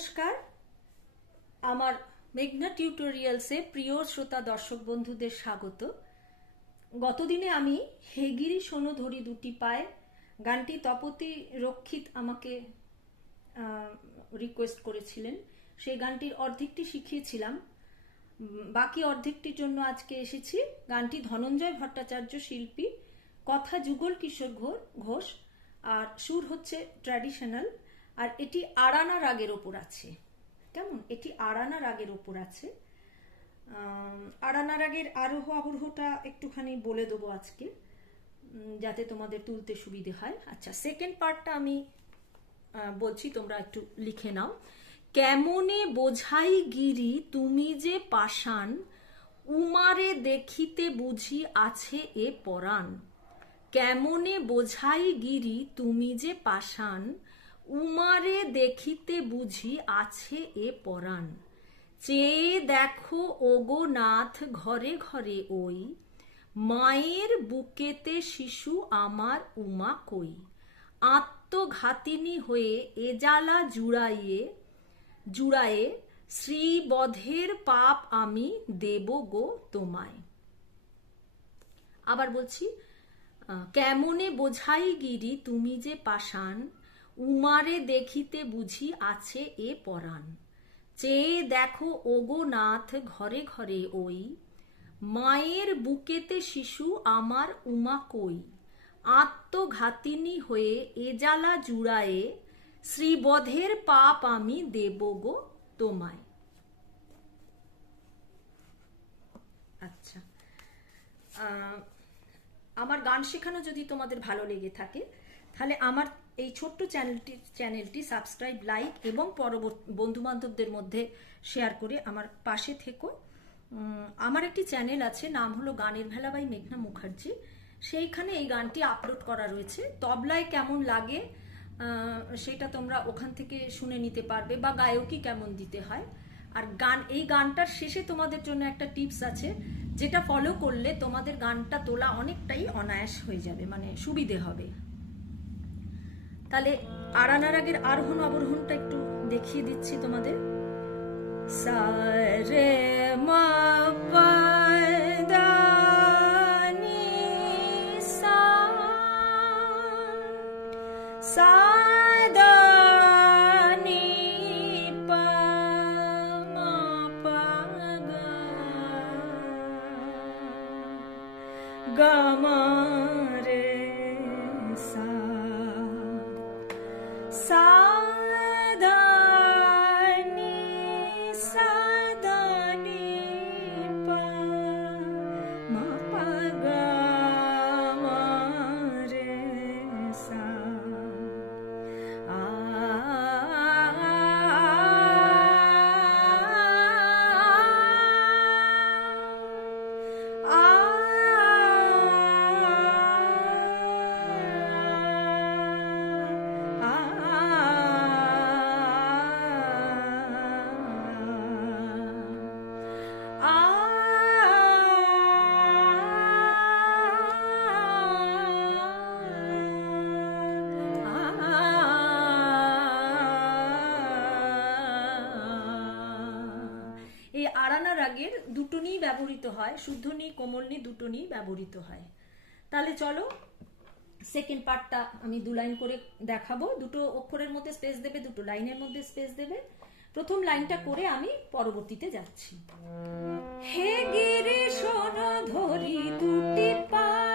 নমস্কার। আমার মেঘনা টিউটোরিয়ালসে প্রিয় শ্রোতা দর্শক বন্ধুদের স্বাগত। গতদিনে আমি হেগিরি সোনো ধরি দুটি পায় গানটি তপতি রক্ষিত আমাকে রিকোয়েস্ট করেছিলেন। সেই গানটির অর্ধেকটি শিখিয়েছিলাম। বাকি অর্ধেকটির জন্য আজকে এসেছি গানটি ধনঞ্জয় ভট্টাচার্য শিল্পী, কথা যুগল কিশোর ঘোষ আর সুর হচ্ছে ট্র্যাডিশনাল আর এটি আড়ানা রাগের ওপর আছে। কেমন? এটি আড়ানা রাগের ওপর আছে। আড়ানা রাগের আরোহ আবরোহটা একটুখানি বলে দেবো আজকে যাতে তোমাদের তুলতে সুবিধে হয়। আচ্ছা সেকেন্ড পার্টটা আমি বলছি, তোমরা একটু লিখে নাও। কেমনে বোঝাই গিরি তুমি যে পাষাণ, উমারে দেখিতে বুঝি আছে এ পরাণ। কেমনে বোঝাই গিরি তুমি যে পাষাণ উমারে দেখিতে বুঝি আছে এ পরাণ। চেয়ে দেখো, ওগো নাথ, ঘরে ঘরে ওই। মায়ের বুকেতে শিশু, আমার উমা কই। আত্মঘাতিনী হয়ে এজালা জুড়াইয়ে, জুড়ায়ে শ্রীবধের পাপ আমি দেব গো তোমায়। আবার বলছি কেমনে বোঝাই গিরি তুমি যে পাষাণ? উমারে দেখিতে বুঝি আছে এ পরাণ। চেয়ে দেখো, ওগো নাথ, ঘরে ঘরে ওই। মায়ের বুকেতে শিশু, আমার উমা কই? আত্মঘাতিনী হয়ে এ জ্বালা জুড়ায়ে, শ্রীবধের পাপ আমি দেব গো তোমায়। আচ্ছা আমার গান শেখানো যদি তোমাদের ভালো লেগে থাকে, তাহলে আমার এই ছোট্ট চ্যানেলটি চ্যানেলটি সাবস্ক্রাইব লাইক এবং পরবর্তী বন্ধু বান্ধবদের মধ্যে শেয়ার করে আমার পাশে থেকো। আমার একটি চ্যানেল আছে, নাম হলো গানের ভেলা বাই মেঘনা মুখার্জি। সেইখানে এই গানটি আপলোড করা রয়েছে। তবলায় কেমন লাগে সেটা তোমরা ওখান থেকে শুনে নিতে পারবে বা গায়কই কেমন দিতে হয়। আর গান, এই গানটার শেষে তোমাদের জন্য একটা টিপস আছে, যেটা ফলো করলে তোমাদের গানটা তোলা অনেকটাই অনায়াস হয়ে যাবে মানে সুবিধে হবে। তাহলে আড়ানা আগের আরোহণ অবরোহণটা একটু দেখিয়ে দিচ্ছি তোমাদের। সা রে মা পা 감사. রাগের ব্যবহৃত হয়, শুদ্ধ নি, কোমল নি দুটো নি ব্যবহৃত হয়। তাহলে চলো সেকেন্ড পার্টটা আমি দু লাইন করে দেখাবো। দুটো অক্ষরের মধ্যে স্পেস দেবে, দুটো লাইনের মধ্যে স্পেস দেবে। প্রথম লাইনটা করে আমি পরবর্তীতে যাচ্ছি। হে গিরি শোনো ধরি দুটি পায়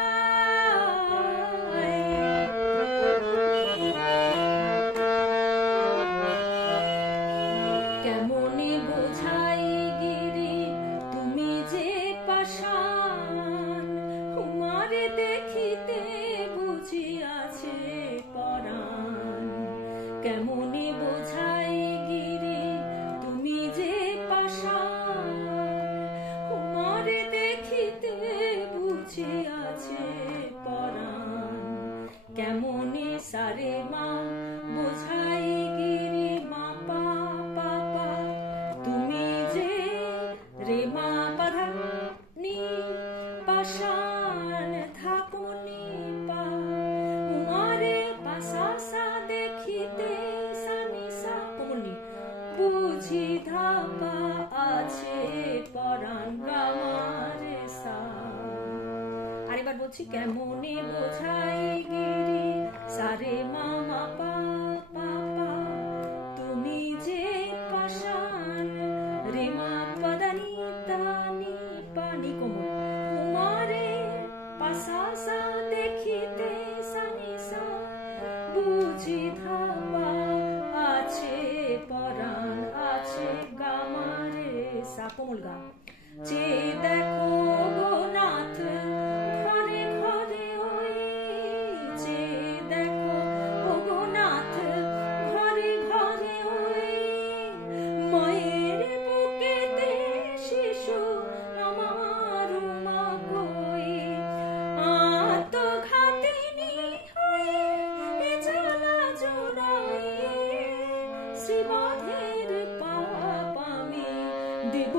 সারে মা, বোঝাই মা, পা পা পা। তুমি যে রে মা পাধা নি পাশান থাকুনি পা। উমারে পাশা সা দেখিতে সানি সা বুঝি ধাপা আছে পরান গামারে সা। আরেবার বলছি, কেমনে বোঝায় শ্রীবাধের পাপ আমি দেব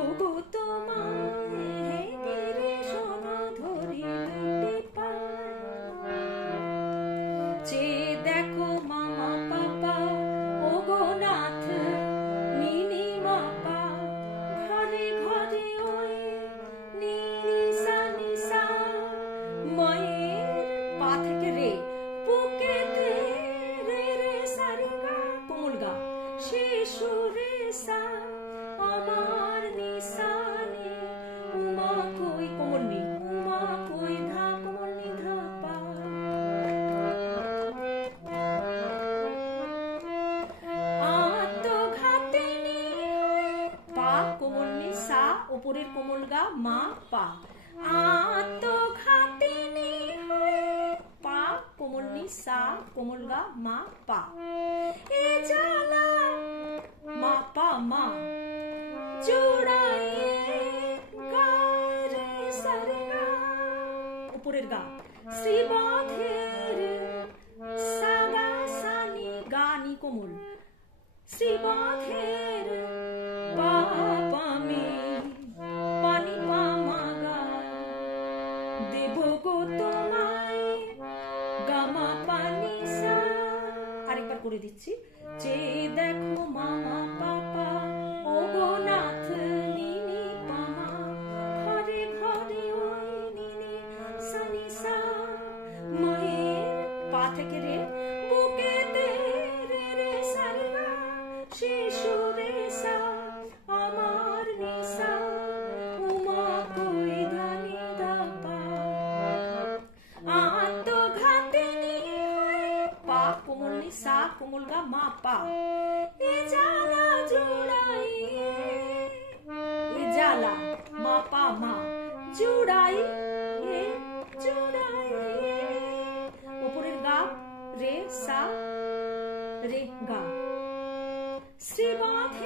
মা, পা। আত্মঘাতিনী হয়ে পা, কোমল নি, সা, কোমল গা, মা, পা। এ জ্বালা। মা, পা, মা। জোড়াইয়ে গা সারে গা। উপরের গা। শ্রীবাধের সাগা সানি গানি কোমল। শ্রীবাধের গামা পানি সা আরেকবার করে দিচ্ছি। যে দেখো মামা, পাপা ও গো নাথ, নিনি পামা ঘরে ঘরে ওই নিনি, সানি সা মায়ের পা থেকে রে, বুকেতে রে রে সারে গা শিশু রে সা। সা কোমল গা মা পা এ জ্বালা জুড়াইয়ে এ জ্বালা মা পা মা জুড়াই এ জুড়াইয়ে ওপরের গা রে সা রে গা শ্রীবাধের সাগা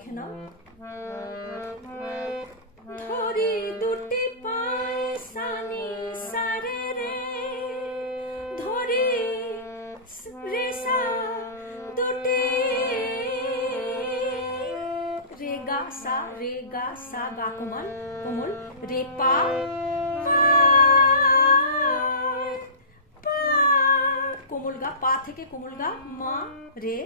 দেখে নাও। ধরি দুটি পায় সানি সারে রে। ধরি রে সা দুটি। রে গা সা রে গা সা গা কোমল কোমল রে পা, কোমল গা পা থেকে কোমল গা মা রে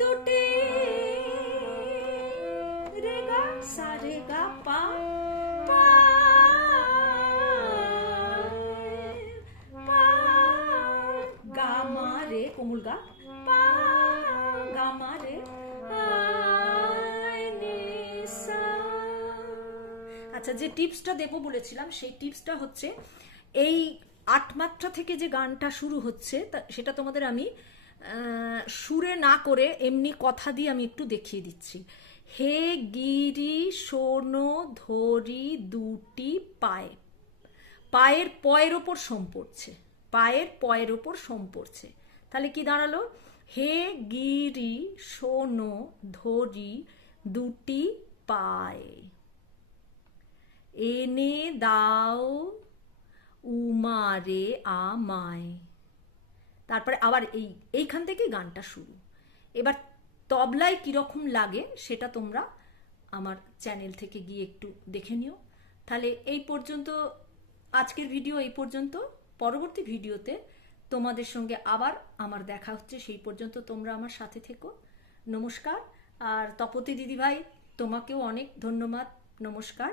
দুটি। রে গা সা রে গা পা কোমল গা। পা, গা, মা আচ্ছা যে টিপসটা দেবো বলেছিলাম, সেই টিপসটা হচ্ছে, এই আট মাত্রা থেকে যে গানটা শুরু হচ্ছে সেটা তোমাদের আমি সুরে না করে এমনি কথা দিয়ে আমি একটু দেখিয়ে দিচ্ছি। হে গিরি শোনো ধরি, দুটি পায়ে। পায়ের পয়ের ওপর সোম পড়ছে। পায়ের পয়ের ওপর সোম পড়ছে। তাহলে কি দাঁড়াল? হে গিরি শোনো ধরি, দুটি পায়ে। এনে দাও উমারে আমায়। তারপরে আবার এই, এইখান থেকে গানটা শুরু। এবার তবলায় কীরকম লাগে সেটা তোমরা আমার চ্যানেল থেকে গিয়ে একটু দেখে নিও। তাহলে এই পর্যন্ত, আজকের ভিডিও এই পর্যন্ত। পরবর্তী ভিডিওতে তোমাদের সঙ্গে আবার আমার দেখা হচ্ছে। সেই পর্যন্ত তোমরা আমার সাথে থেকো। নমস্কার। আর তপতি দিদিভাই, তোমাকেও অনেক ধন্যবাদ। নমস্কার।